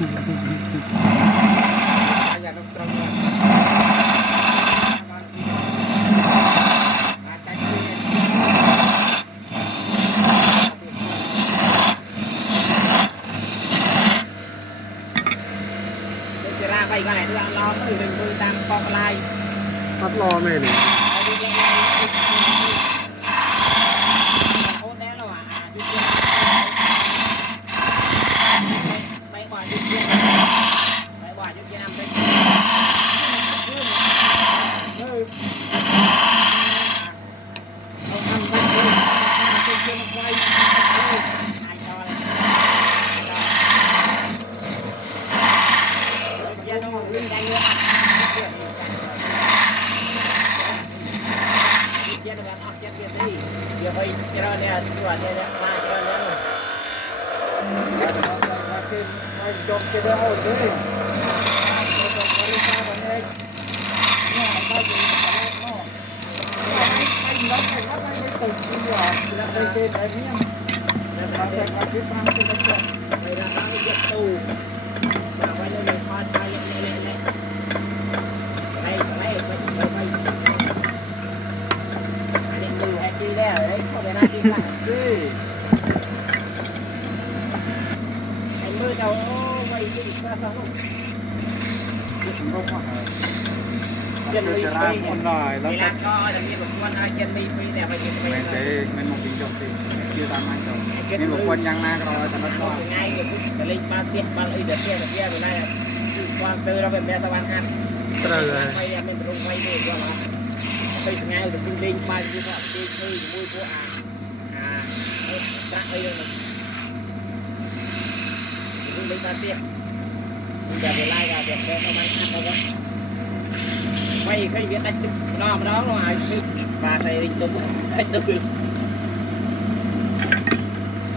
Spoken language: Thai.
อยากตรงไปก็ไหนด้วยรอตื่นมือตามกองลายพัดรอไม่เลยโอ้แน่แล้วอ่ะยุดเย็นไปบ่อยยุดเย็นไปบ่อยยุดเย็นไปเราทำไปเลยเป็นเชื่อมไว้วิ่งได้เยอะเจ็ดแบบออกเจ็ดเจ็ดที่เดี๋ยวไปเจอเนี่ยตัวเนี่ยมาเจอเนี่ยมาขึ้นมาจบเจอเอาด้วยเราต้องบริการคนเองเนี่ยเราอยู่ตลาดนอกไม่ล็อกเลยครับไม่ตึกดีกว่าแล้วไปเจอไอ้เนี่ยเราจะมาคิดทางตัวเองไปร้านเจ็ดตู้มาไว้เลยพอใจเลยไปอันนี้ดูแฮกกี้แล้วไอ้พวกเวลาที่หลังไอ้มือเจ้าโอ้ไว้ที่ดิบก็สนุกเย็นลีไปคนได้แล้วก็จะมีบุคคลเย็นลีไปแต่ไปยังไม่ได้ไม่มองดีจบสิคือตามนั้นจบนี่บุคคลยังน่ากลัวแต่ไม่กลัวง่ายเลยแต่ลีมาเตี้ยมาเลยเดี๋ยวเตี้ยไปได้ความเตือนเราเป็นแบบตะวันหันไปยังไม่ลงไปเลยก็มาไปง่ายเลยลิงมาดูว่าตีมือมือพวกรักไปเลยลิงมาเตี้ยอย่าไปไล่กันแบบแบบตะวันหันเขาก็ไม่เคยเวียนได้ตึกนอนมาแล้วเราหายตึกมาใส่ลิงตัวไอ้ตึก